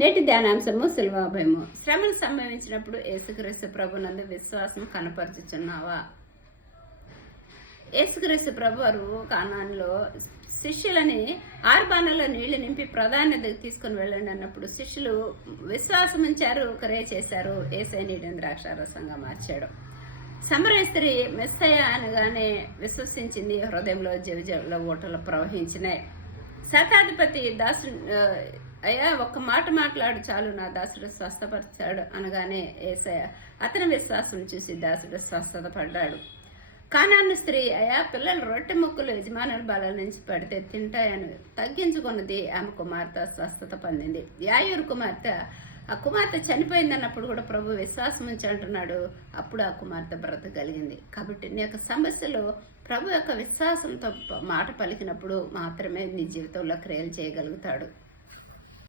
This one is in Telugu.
నేటి ధ్యానాంశము శిల్వాభయము. శ్రమలు సంభవించినప్పుడు యేసుక్రీస్తు ప్రభునందు విశ్వాసం కనపరుచుచున్నావా? యేసుక్రీస్తు ప్రభు వారు కానాన్లో శిష్యులని 6 బాణాల్లో నీళ్లు నింపి ప్రధాని దగ్గర తీసుకుని వెళ్ళండి అన్నప్పుడు శిష్యులు విశ్వాసం ఉంచారు, క్రియ చేశారు. యేసయ్య నీటిని ద్రాక్షారసంగా మార్చాడు. సమరయ స్త్రీ మెస్సయ్య అనగానే విశ్వసించింది. హృదయంలో జవిజల ఓటలు ప్రవహించినాయి. శతాధిపతి అయ్యా ఒక్క మాట మాట్లాడు చాలు, నా దాసుడు స్వస్థపరిచాడు అనగానే యేసయ్య అతని విశ్వాసం చూసి దాసుడు స్వస్థత పడ్డాడు. కానాను స్త్రీ అయ్యా పిల్లలు రొట్టె ముక్కలు యజమానుల బలాల నుంచి పడితే తింటాయని తగ్గించుకున్నది. ఆమె కుమార్తె స్వస్థత పొందింది. యాయూరు కుమార్తె, ఆ కుమార్తె చనిపోయిందన్నప్పుడు కూడా ప్రభు విశ్వాసం ఉంచి అంటున్నాడు. అప్పుడు ఆ కుమార్తె బ్రతకగలిగింది. కాబట్టి నీ యొక్క సమస్యలు ప్రభు యొక్క విశ్వాసంతో మాట పలికినప్పుడు మాత్రమే నీ జీవితంలో క్రియలు చేయగలుగుతాడు.